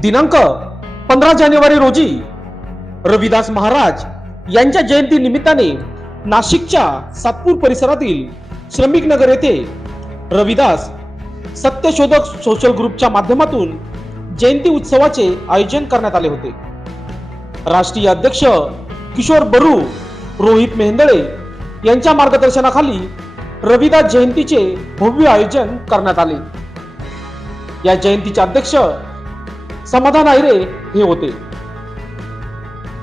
दिनांक 15 जानेवारी रोजी रविदास महाराज यांच्या जयंती निमित्ताने नाशिकच्या सातपूर परिसरातील श्रमिक नगर येथे रविदास सत्यशोधक सोशल ग्रुपच्या माध्यमातून जयंती उत्सवाचे आयोजन करण्यात आले होते। राष्ट्रीय अध्यक्ष किशोर बरू, रोहित मेहेंदळे यांच्या मार्गदर्शनाखाली रविदास जयंतीचे भव्य आयोजन करण्यात आले। या जयंतीचे अध्यक्ष समाधान आहिरे हे होते।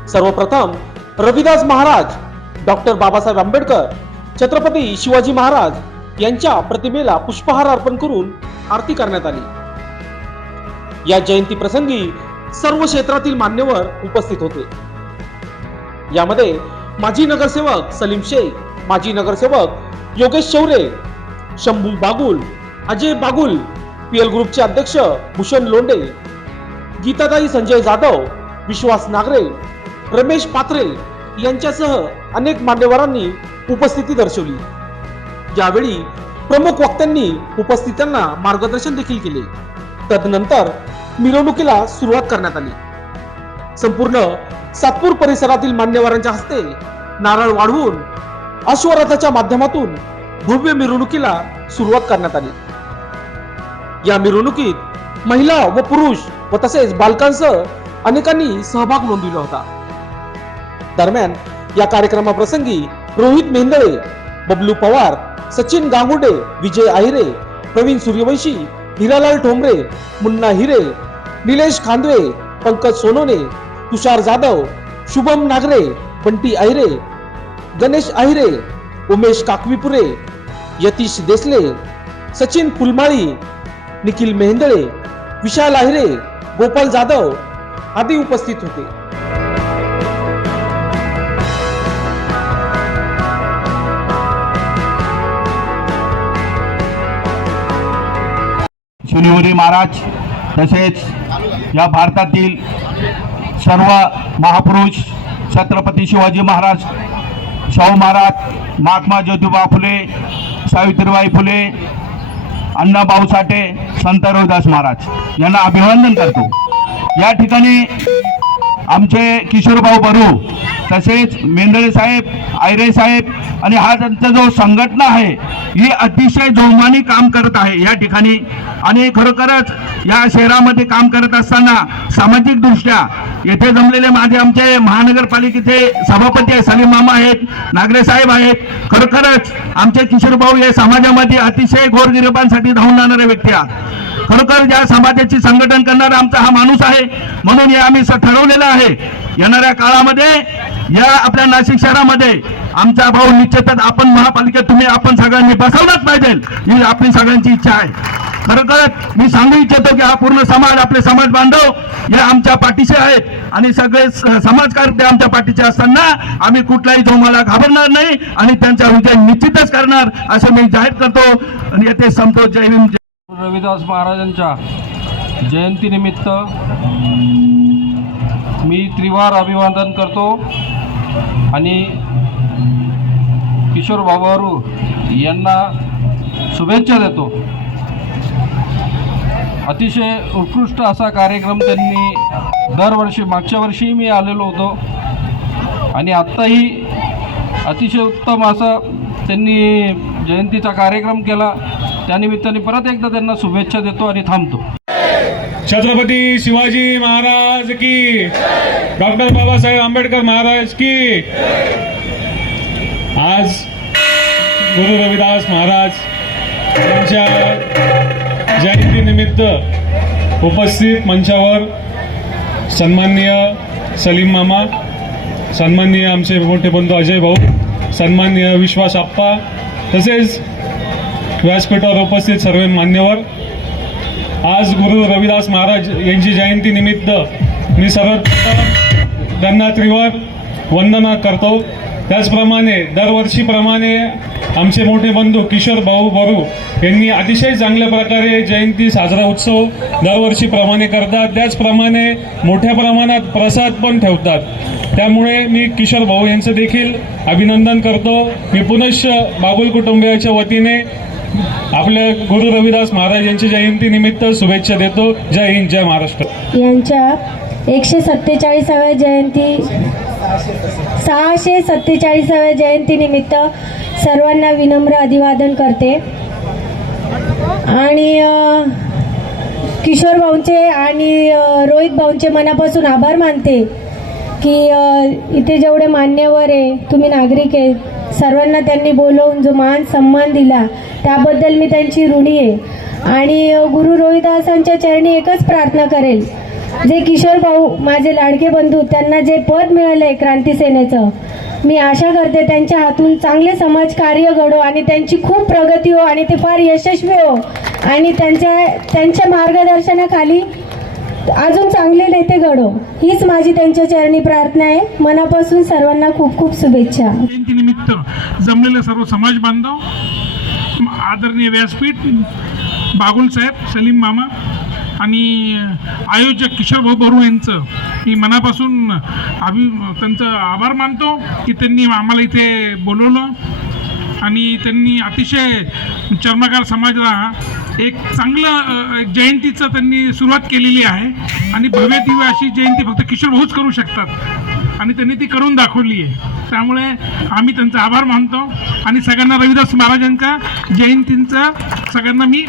सर्वप्रथम रविदास महाराज, डॉक्टर बाबासाहेब आंबेडकर, छत्रपती शिवाजी महाराज यांच्या प्रतिमेला पुष्पहार अर्पण करून आरती करण्यात आली। या जयंती प्रसंगी सर्व क्षेत्रातील मान्यवर उपस्थित होते। यामध्ये माजी नगरसेवक सलीम शेख, माजी नगरसेवक योगेश शौरे, शंभू बागुल, अजय बागुल, पीएल ग्रुपचे अध्यक्ष भूषण लोंढे, गीताताई संजय जाधव, विश्वास नागरे, रमेश पात्रे यांच्यासह अनेक मान्यवरांनी उपस्थिती दर्शवली। यावेळी प्रमुख वक्त्यांनी उपस्थितांना मार्गदर्शन देखील केले। तदनंतर मिरवणुकीला सुरुवात करण्यात आली। संपूर्ण सातपूर परिसरातील मान्यवरांच्या हस्ते नारळ वाढवून अश्वरथाच्या माध्यमातून भव्य मिरवणुकीला सुरुवात करण्यात आली। या मिरवणुकीत महिला व पुरुष व तसेच बालकांसह अनेकांनी सहभाग नोंदविला होता। दरम्यान या कार्यक्रमाप्रसंगी रोहित मेहेंदळे, बबलू पवार, सचिन गांगुर्डे, विजय आहिरे, प्रवीण सूर्यवंशी, हिरालाल ठोंबरे, मुन्ना हिरे, निलेश खांदवे, पंकज सोनोने, तुषार जाधव, शुभम नागरे, बंटी आहिरे, गणेश आहिरे, उमेश काकवीपुरे, यतीश देसले, सचिन फुलमाळी, निखिल मेहेंदळे, विशाल आहिरे, गोपाल जाधव आदी उपस्थित होते। शिवनेरी महाराज तसेच या भारतातील सर्व महापुरुष छत्रपती शिवाजी महाराज, शाहू महाराज, महात्मा ज्योतिबा फुले, सावित्रीबाई फुले, अण्णाभाऊ साठे, संत रविदास महाराज यांना अभिवादन करतो। या ठिकाणी आमचे किशोरभाऊ बरू तसेच मेंदळे साहेब, आयरे साहेब आणि हा त्यांचा जो संघटना आहे ही अतिशय जोमाने काम करत आहे या ठिकाणी। आणि खरोखरच या शहरामध्ये काम करत असताना सामाजिक दृष्ट्या येथे जमलेले माझे आमचे महानगरपालिकेचे सभापती आहे सलीम मामा आहेत, नागरे साहेब आहेत। खरोखरच आमचे किशोरभाऊ हे समाजामध्ये अतिशय गोरगरिबांसाठी धावून जाणारे व्यक्ती आहेत। खरोखर ज्या समाजाची संघटन करणारा आमचा हा माणूस आहे, म्हणून हे आम्ही ठरवलेलं आहे येणाऱ्या काळामध्ये या आपल्या नाशिक शहरामध्ये आमचा भाऊ निश्चितच आपण महापालिकेत तुम्ही आपण सगळ्यांनी बसवलंच पाहिजे ही आपली सगळ्यांची इच्छा आहे। खरोखरच मी सांगू इच्छितो की हा पूर्ण समाज, आपले समाज बांधव हे आमच्या पाठीशी आहेत आणि सगळे समाजकारते आमच्या पाठीचे असताना आम्ही कुठलाही जोमाला घाबरणार नाही आणि त्यांचा विजय निश्चितच करणार असं मी जाहीर करतो आणि येथे संपतो। जय भीम। रविदास महाराजांच्या जयंतीनिमित्त मी त्रिवार अभिवादन करतो आणि किशोर बाबू यांना शुभेच्छा देतो। अतिशय उत्कृष्ट असा कार्यक्रम त्यांनी दरवर्षी, मागच्या वर्षी मी आलेलो होतो आणि आत्ताही अतिशय उत्तम असा त्यांनी जयंतीचा कार्यक्रम केला। त्यानिमित्ताने परत एकदा त्यांना शुभेच्छा देतो आणि थांबतो। छत्रपती शिवाजी महाराज की, डॉक्टर बाबासाहेब आंबेडकर महाराज की। आज गुरु रविदास महाराज यांच्या जयंतीनिमित्त उपस्थित मंचावर सन्माननीय सलीम मामा, सन्माननीय आमचे मोठे बंधू अजय भाऊ, सन्माननीय विश्वास आप्पा तसेच व्यासपीठावर उपस्थित सर्व मान्यवर, आज गुरु रविदास महाराज यांची जयंती निमित्त मी सर्वप्रथम त्यांना त्रिवार वंदना करतो। त्याचप्रमाणे दरवर्षीप्रमाणे आमचे मोठे बंधू किशोर भाऊ बरू यांनी अतिशय चांगल्या प्रकारे जयंती साजरा उत्सव दरवर्षीप्रमाणे करतात। त्याचप्रमाणे मोठ्या प्रमाणात प्रसाद पण ठेवतात। त्यामुळे मी किशोर भाऊ यांचं देखील अभिनंदन करतो। मी पुनश्च बागुल कुटुंबियाच्या वतीने आपल्या गुरु रविदास महाराज यांची जयंती निमित्त शुभेच्छा देतो. जय हिंद, जय महाराष्ट्र. यांच्या 147व्या जयंती 647व्या जयंतीनिमित्त सर्वांना विनम्र अभिवादन करते आणि किशोर भाऊंचे आणि रोहित भाऊंचे मनापासून आभार मानते की इथे जेवढे मान्यवर आहे, तुम्ही नागरिक आहे, सर्वांना त्यांनी बोलवून जो मान सन्मान दिला त्याबद्दल मी त्यांची ऋणी आहे. आणि गुरु रोहिदासांच्या चरणी एकच प्रार्थना करेल, जे किशोर भाऊ माझे लाडके बंधू त्यांना जे पद मिळालंय क्रांती सेनेचं, मी आशा करते त्यांच्या हातून चांगले समाजकार्य घडो आणि त्यांची खूप प्रगती हो आणि ते फार यशस्वी हो आणि त्यांच्या मार्गदर्शनाखाली अजून चांगले नेते घडो, हीच माझी त्यांच्या चरणी प्रार्थना आहे. मनापासून सर्वांना खूप खूप शुभेच्छा. जयंतीनिमित्त जमलेले सर्व समाज बांधव, आदरणीय व्यासपीठ, बागुल साहेब, सलीम मामा आणि आयोजक किशोर भाऊ बरू यांचं मी मनापासून त्यांचं आभार मानतो की त्यांनी आम्हाला इथे बोलवलं आणि त्यांनी अतिशय चर्मकार समाजाला एक चांगलं जयंतीचं त्यांनी सुरुवात केलेली आहे आणि भव्य दिव्य अशी जयंती फक्त किशोर भाऊच करू शकतात आणि त्यांनी ती करून दाखवली आहे. त्यामुळे आम्ही त्यांचा आभार मानतो आणि सगळ्यांना रविदास महाराजांच्या जयंतींचं सगळ्यांना मी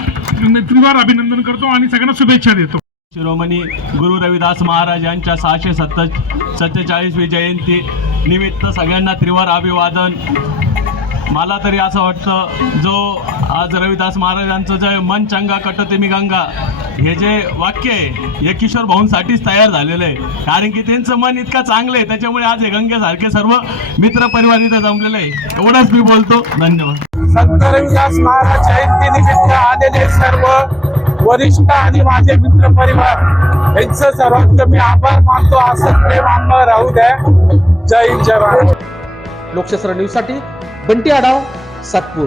त्रिवार अभिनंदन करतो आणि सगळ्यांना शुभेच्छा देतो. शिरोमणी गुरु रविदास महाराज यांच्या 647वी जयंती निमित्त सगळ्यांना त्रिवार अभिवादन. मला तरी असं वाटतं, जो आज रविदास महाराजांचं जे मन चंगा कटते मी गंगा हे जे वाक्य आहे हे किशोर भाऊंसाठीच तयार झालेलं आहे, कारण की त्यांचं मन इतकं चांगलं आहे, त्याच्यामुळे आज हे गंगेसारखे सर्व मित्र परिवार इथं जमलेलं आहे. एवढंच मी बोलतो. धन्यवाद. संत रविदास महाराज जयंतीनिमित्त आलेले सर्व वरिष्ठ आणि माझे मित्र परिवार यांचं सर्वांचं मी आभार मानतो. असं प्रेम आम्हाला राहू द्या. जय हिंद, जय महाराष्ट्र. लोकशास्त्र न्यूजसाठी बंटी आढाव, सातपूर.